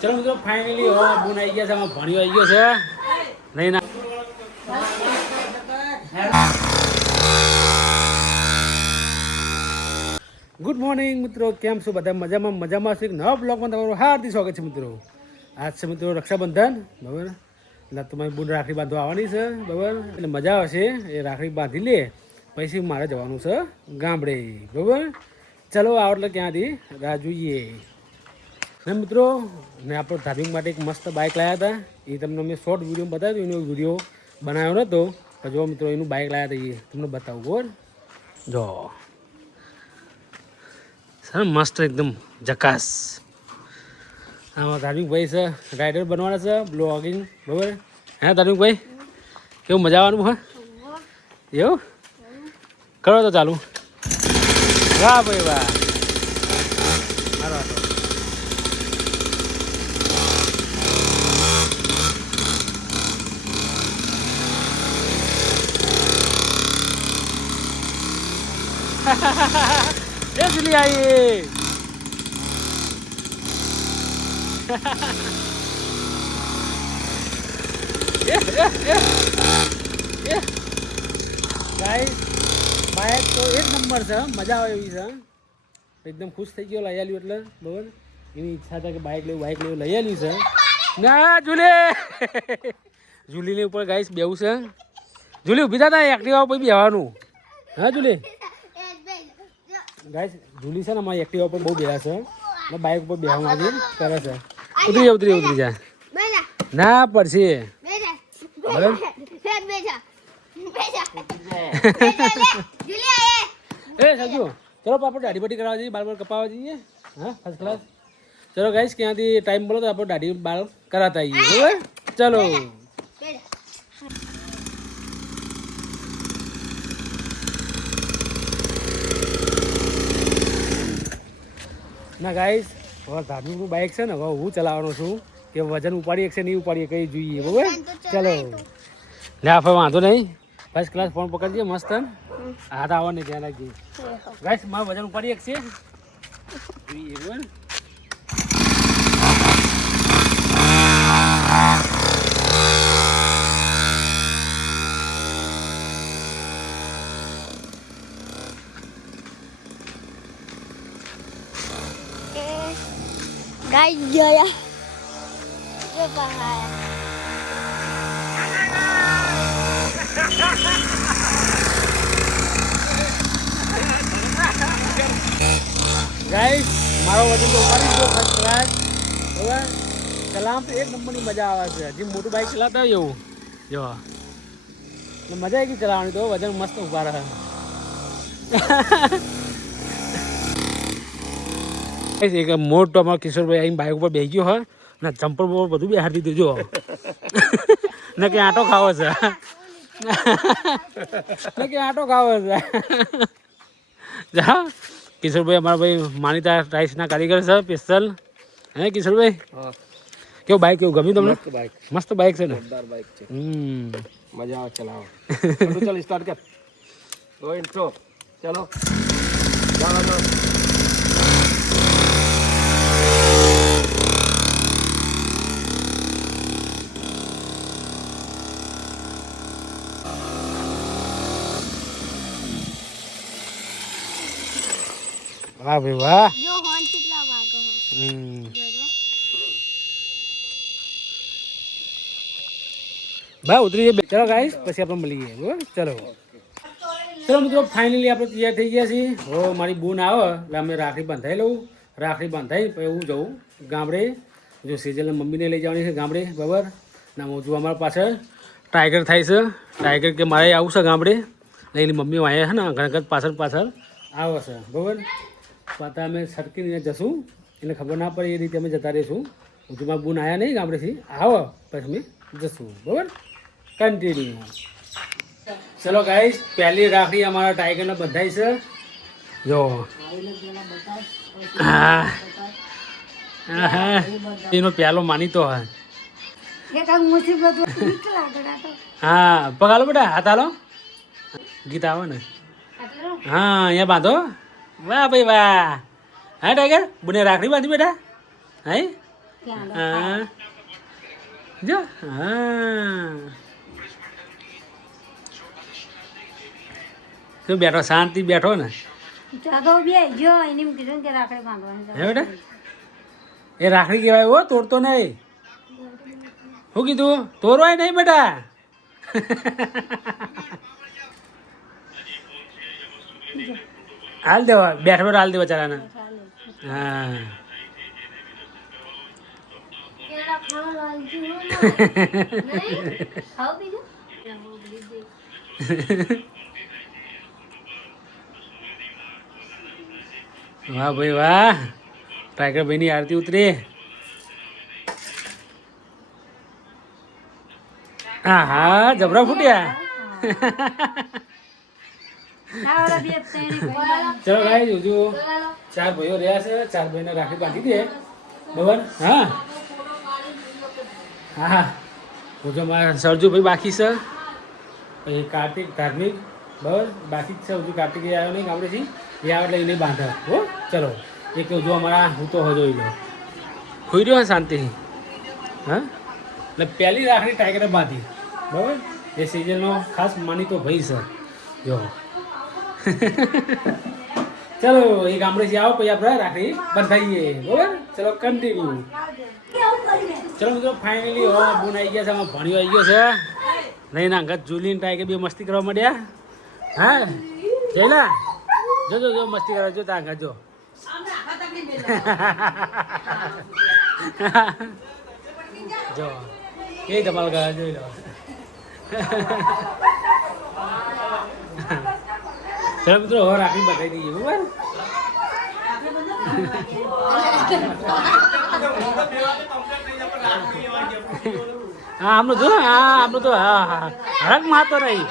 ચલો મિત્રો ફાઇનલી હવે બોન આવી ગયા છે, આમાં ભણ્યો આવી ગયો છે નહીં ના. ગુડ મોર્નિંગ મિત્રો, કેમ છો બધા? મજામાં છે. નવા બ્લોગમાં તમારું હાર્દિક સ્વાગત છે મિત્રો. આજ છે મિત્રો રક્ષાબંધન, બરાબર. એટલે તમારી બુન રાખડી બાંધવા આવવાની છે, બરાબર. એટલે મજા આવશે. એ રાખડી બાંધી લે પછી મારે જવાનું છે ગામડે, બરાબર. ચલો આવો એટલે ક્યાંથી રાહ જોઈએ ને મિત્રો. ને આપણે ડ્રાઇવિંગ માટે એક મસ્ત બાઇક લાવ્યા હતા. એ તમને મેં શોર્ટ વિડીયો બતાવ્યું, એનો વિડીયો બનાવ્યો નહોતો. તો જો મિત્રો એનું બાઇક લાવ્યા હતા, એ તમને બતાવું. બોલ જો સર, મસ્ત એકદમ જકાસ. આમાં ધાર્મિકભાઈ છે, રાઇડર બનવાના છે, બ્લોગિંગ, બરાબર. હે ધાર્મિકભાઈ, કેવું મજા આવવાનું? હા એવું કરો તો ચાલુ. વાહ ભાઈ વાહ, મારો હતો. એ જુલી આવી. ગાઈસ બાઇક તો એક નંબર છે, મજા આવે એવી છે. એકદમ ખુશ થઈ ગયો લઈ આવ્યું એટલે, બરાબર. એની ઈચ્છા હતા કે બાઇક લઈ લઈ આવ્યું છે. ના જુલીની ઉપર ગાઈસ બેવું છે. જુલી ઊભી થતા એક્ટિવા પછી બેવાનું. હા જુલી ગાઈસ, જુલી છે ને અમારી એક્ટિવા ઉપર બહુ બેહા છે ને બાઇક ઉપર બેહવા માંગે કરે છે. ઉતરી જા ના પડશે. એ સાજુ ચલો આપણે દાઢી બટી કરાવવા જઈએ, બાલ કપાવવા જઈએ. હા ફર્સ્ટ ક્લાસ. ચલો ગાઈસ, ક્યાંથી ટાઈમ મળો તો આપણે દાઢી બાલ કરાતા આવીએ, બરાબર. ચલો ના ગાઈસ, હવે ધાર્મિકનું બાઇક છે ને, હવે હું ચલાવવાનો છું કે વજન ઉપાડીએ કે નહીં ઉપાડીએ કઈ જોઈએ, બરાબર. ચલો લે આપણે વાંધો નહીં. ફર્સ્ટ ક્લાસ ફોન પકડજે મસ્ત. હાથ આવવાની ધ્યાન રાખજે ગાઈસ. મારું વજન ઉપાડી એક છે જોઈએ, બરાબર. Guys, ya. ગાઈસ મારો વજન તો ઉપાડી ગયો ફર્સ્ટ ક્લાસ, બરાબર. ચલાવ તો એક નંબરની મજા આવે છે. હજી મોટું બાઇક ચલાવતા હોય એવું જો મજા આવી ગઈ ચલાવવાની. તો વજન મસ્ત ઉભા રહે. એક મોટો અમારો કિશોરભાઈ અહીં બાઇક ઉપર બેસી ગયો હોય ને ચંપલ પર બધું બેહાડી દીધું જો ને કે આટો ખાવો છે ને કે આટો ખાવો છે. જા કિશોરભાઈ અમારા ભાઈ માનીતા ટાઈસના કારીગર છે સ્પેશિયલ. હે કિશોરભાઈ, કેવું બાઇક, કેવું ગમ્યું તમને? મસ્ત બાઇક છે ને, બાઇક છે. મજા આવે ચલાવો. ચાલ સ્ટાર્ટ કર. તો ઇન્ટ્રો ચલો. વાહ ભાઈ વાહ. જો હોન કેટલા વાગો હે. ભાઈ ઉતરી જાય. ચલો ગાઈસ, પછી આપણે મળીએ, બરાબર. ચલો મિત્રો, ફાઇનલી આપણે તૈયાર થઈ ગયા છીએ. હો મારી બૂન આવે એટલે અમે રાખડી બાંધાઈ લઉં. રાખડી બાંધાઈ પછી હું જઉં ગામડે. જો સેજલને મમ્મીને લઈ જવાની છે ગામડે, બરાબર. ના હું જો અમારા પાછળ ટાઈગર થાય છે. ટાઈગર કે મારે આવું છે ગામડે. એની મમ્મી વાંહે છે ને ઘણા પાછળ આવે છે, બરાબર. પાછા અમે સરકીને જશું એટલે ખબર ના પડે એ રીતે અમે જતા રહીશું. હજુ મારા બૂન આવ્યા નહીં ગામડેથી, આવો પછી અમે જશું, બરાબર. કન્ટિન્યુ. ચલો ગાઈસ, પહેલી રાખડી અમારા ટાઈગરને બંધાઈ છે. જો એનો પહેલો માનીતો હોય. હા પગાલો બેટા, હાથ હાલો. ગીત આવે ને. હા અહીંયા બાંધો. વાહ ભાઈ વાહ. હા ટાઈગર, બુને રાખડી બાંધી બેટા. હા હા જો હા તું બેઠો શાંતિ બેઠો ને હે બેટા એ રાખડી કહેવાય હો તોડતો નહીં શું કીધું તોડવાય નહીં બેટા હાલ દેવા બેઠો બેઠો હાલ દે બચારાને હા વાહ ભાઈ વાહ ટાઈગર ભાઈની આરતી ઉતરી હા હા જબરા ફૂટ્યા ચલો ભાઈ હજુ 4 ભાઈઓ રહ્યા છે 4 ભાઈને રાખડી બાંધી દે બરાબર હા હા હા હજુ મારા સરજુભાઈ બાકી છે પછી કાર્તિક ધાર્મિક બરાબર બાકી જ છે હજુ કાર્તિક આવ્યો નહીં ગામડેથી એ આવે એટલે એને બાંધે હો ચલો એક હજુ અમારા હું તો હજો લો ખોઈ રહ્યો શાંતિ હા એટલે પહેલી રાખડી ટાઈગરે બાંધી બરાબર એ સિઝનનો ખાસ માનીતો ભાઈ છે જો ચલો એ ગામડેથી આવો પછી આપણે રાખડી બંધાઈએ બરાબર ચલો કન્ટિન્યુ ચલો મિત્રો ફાઇનલી હવે બુન આવી ગયા છે આમાં ભણ્યો આવી ગયો છે નહીં ના અંગત જુલીન ટાઈગર બે મસ્તી કરવા માંડ્યા હા જયલા જો જો જો મસ્તી કરવા જો તા અંગત જો જો એ ધમાલ કરે જોઈ લો ચલો મિત્રો હવે રાખડી બતાવી દઈએ બરાબર હા આમનું જો હા આમનું તો હા હા હરક માતો નહીં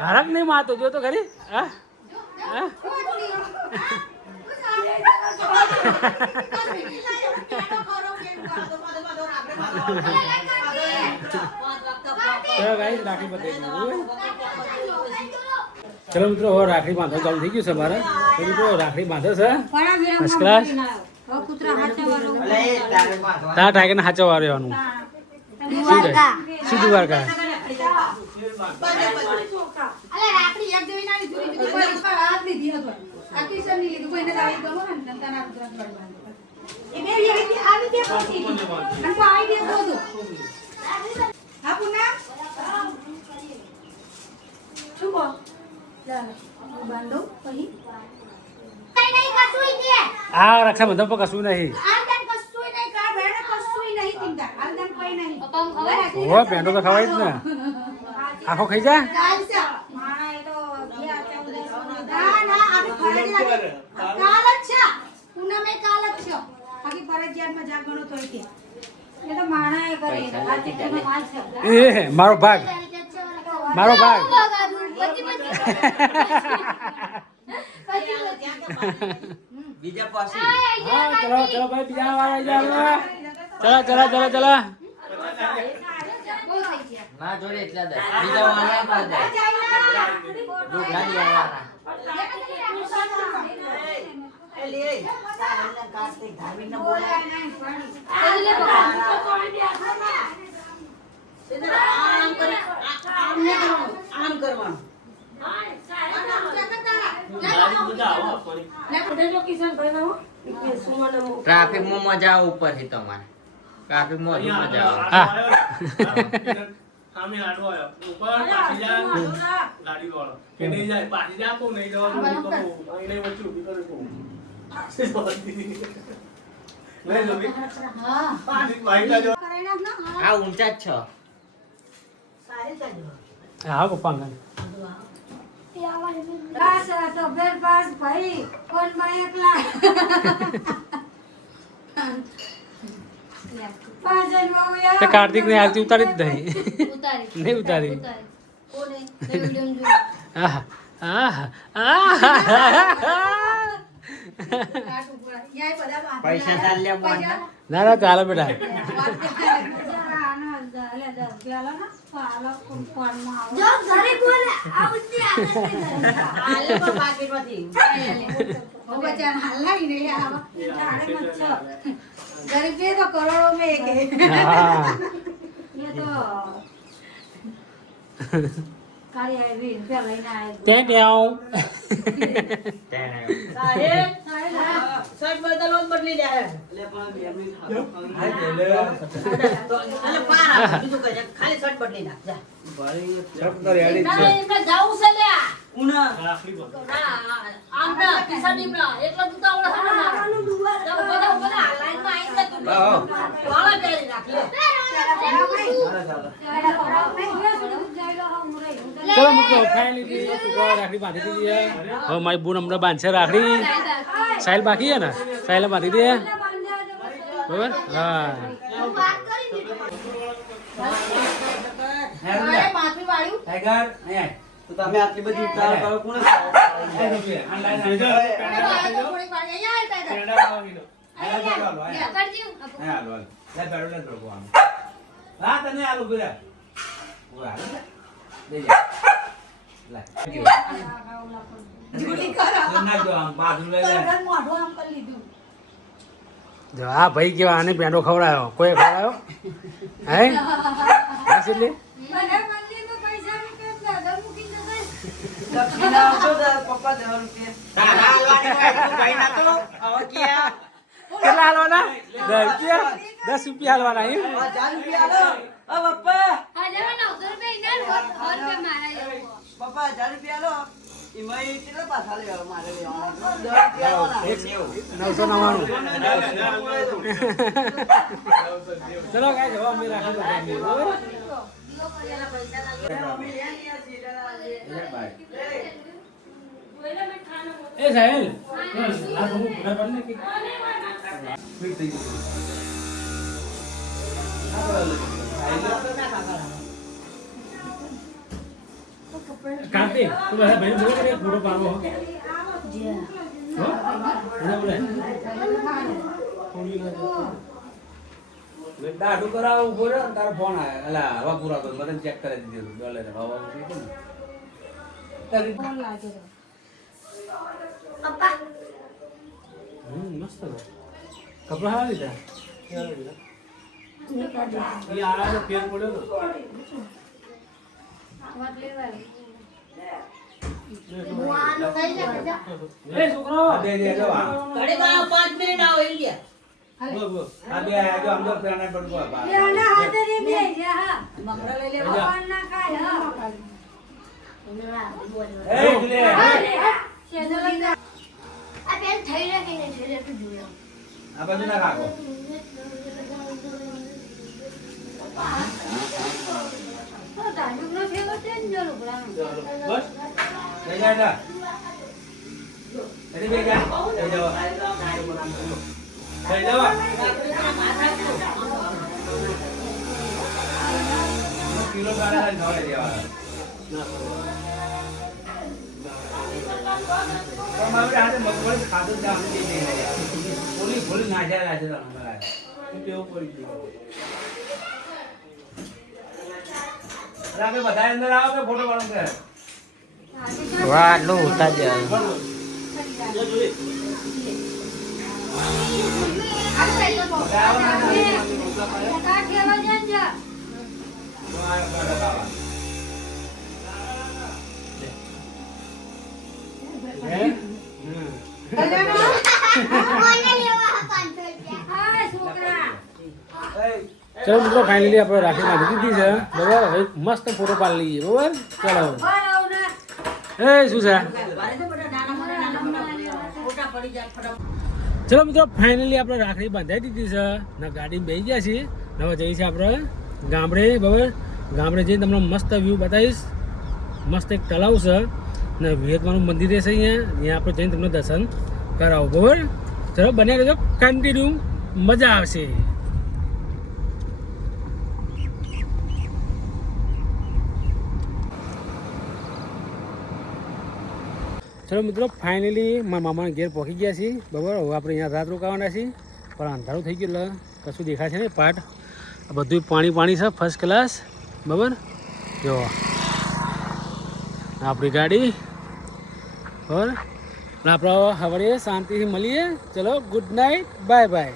હરક નહીં માતો જો તો ખરી હા હા ચલો ગાઈસ રાખડી બતાવી દઈએ ચલો મિત્રો હવે રાખડી બાંધો ચાલુ થઈ ગયું છે મારે તો મિત્રો રાખડી બાંધે છે ફર્સ્ટ ક્લાસ તા ટાઈગરને હાચવા રહેવાનું સીધું દ્વારકા આ રક્ષાબંધન પર કશું નહીં ઓ પેંડો તો ખવાય જ ને આખો ખાઈ જા એ મારો ભાગ મારો ભાગ બીજા પાસે હા ચલો ચલો ભાઈ બીજા વાર આવી જાવ ચલો ચલો ચલો ચલો ના જોડે એટલા દે બીજા વાળા પાસ દે ગાડી આવવાના એલી કાર્તિક ધાર્મિક ને બોલાય આમ કરવાનું ટ્રાફિક માં મજા આવે ઉપર થી તમારે ટ્રાફિક માં મજા આવે હા સામે આડો આવ્યો ઉપર પાછી જા ગાડી વાળો કે નહીં જાય પાછી જા તો નહીં જવાનું નહીં કહું અહીં વચ્ચે ઊભી કરે કહું લઈ લો બી હા વાઈટ આજો આ ઊંચા જ છો હા પપ્પા અંગન તે કાર્તિક ને આરતી ઉતારી જ નહીં ઉતારી આહા આહા આહા પૈસા ચાલ્યા બોલ ના ના ચાલો બેટા गरीबी तो करोड़ों में एक है હા ये तो काली आई भी रुपया लेने आए ત્યાં ત્યાં साहेब बदलो बदली दे खाली शर्ट बदली ना जा શર્ટ તો રેડી જ છે એમને જાવું છે લ્યા રાખડી બંધ. આમના કિસાનીમના એટલો તું તો આવડે છે ને આનું દુવા તો બધા લાઈનમાં આવી જા તું વાળા પહેરી રાખ લે ચલો મિત્રો ફાઇનલી છોકરાઓ રાખડી બાંધી દીધી છે હવે મારી બૂન હમણાં બાંધશે રાખડી સાહેલ બાકી છે ને સાહેલે બાંધી દે બરાબર હા માથું વાળ્યું ટાઈગર અહીંયા તો તમે આટલી બધી ઉતાવળ કરો કોને થોડી વાર અહીંયા આવતા હતા પેંડા ખાવા ગયેલો. હા તને આલુ પેલા દઈ જા જુલી કરો નાખજો આમ બાજુ લઈ લે મોઢું આમ કરી લીધું જો આ ભાઈ કેવા આને પેંડો ખવડાયો કોઈ ખવડાયો હે હા કેટલી મને મંદિરમાં પૈસા ની કેમ દાદા મૂકી જશે દક્ષિણા આપો તો પપ્પા 10 રૂપિયા તારા હાલવાની હોય તું ભાઈ ના તો હવે ક્યાં કેટલા હાલવાના 10 રૂપિયા હાલવાના એમ 1000 રૂપિયા આલો ઓ પપ્પા આજે 900 રૂપિયા ઇનામ 100 રૂપિયા મારા પપ્પા 1000 રૂપિયા આલો એમાં કેટલા પાછા લેવા મારે લેવાના 10 રૂપિયા આલો 999 ચલો ગાઈસ હવે અમે રાખી બાંધી બરાબર એ સાહેલ આ બહુ પૂરા કરને કે કાર્તિક તું બધા ભાઈ બોલ કે ફોટો પાડો હો હો બોલે દાઢું કરાવ ઉભો રહ્યો ને તારો ફોન આવ્યો અલા હવા પૂરા કર બટન ચેક કરી દીધું ડોલે હવા ફોન લાગે પપ્પા મસ્ત કપડા હારા લીધા એ આળાનો ફેર પડ્યો વાત લેવાય બુઆનો કઈ લે એ છોકરો દે દે જો આ ઘડી માં 5 મિનિટ આવો ઇન્ડિયા બોલ બોલ આ બે આ જો આમ તો પ્લાન પડતો બા એ આના હાથે રે બે જા હા મકરા લઈ લેવા ફોન ના ખાય હા એ લે આ બેન થઈ રહે કે નહીં થઈ રહે તું જોયો આ બાજુ ના રાખો તો તાજુક નો ફેરો છે ને જો લુગડા બસ લઈ જા જા એની બે જા લઈ જાવ લઈ જાવ કિલો ગાડા લઈને ખવડાવી દેવા તમારે હાથે મગફળી ખાધું જ આમ દે દે પોલી પોલી નાખ્યા રાખે તો અમારા ટેવ પડી ગઈ. રાકે બધા અંદર આવો કે ફોટો પાડો કે વાહ નો ઉતા જ આ સાઈડ તો કા ખેવા જાન જા હે કોઈને લેવા 500 રૂપિયા હા છોકરા ચલો મિત્રો ફાઇનલી આપણે રાખી બાંધી દીધી છે બરાબર હવે મસ્ત ફોટો પાડી લઈએ બરાબર ચલો બરાવ ના એ શું છે મારે તો બધા નાના ફોટા પડી જાય ફટાફટ ચલો મિત્રો ફાઇનલી આપણે રાખડી બાંધાઈ દીધી છે ને ગાડીમાં બેસી ગયા છીએ હવે જઈએ છીએ આપણે ગામડે બરાબર ગામડે જઈને તમને મસ્ત વ્યૂ બતાવીશ મસ્ત એક તળાવ છે ને વિવેકમાનું મંદિર છે અહીંયા ત્યાં આપણે જઈને તમને દર્શન કરાવો બરાબર ચલો બને રહેજો કન્ટિન્યુ મજા આવશે ચલો મિત્રો ફાઇનલી મારા મામાના ઘેર પહોંચી ગયા છીએ બરાબર હવે આપણે અહીંયા રાત રોકાવાના છીએ પણ અંધારું થઈ ગયું એટલે કશું દેખાય છે ને પાટ આ બધું પાણી પાણી છે ફર્સ્ટ ક્લાસ બરાબર જો આપણી ગાડી બરાબર આપણે હવે શાંતિથી મળીએ. ચલો ગુડ નાઇટ, બાય બાય.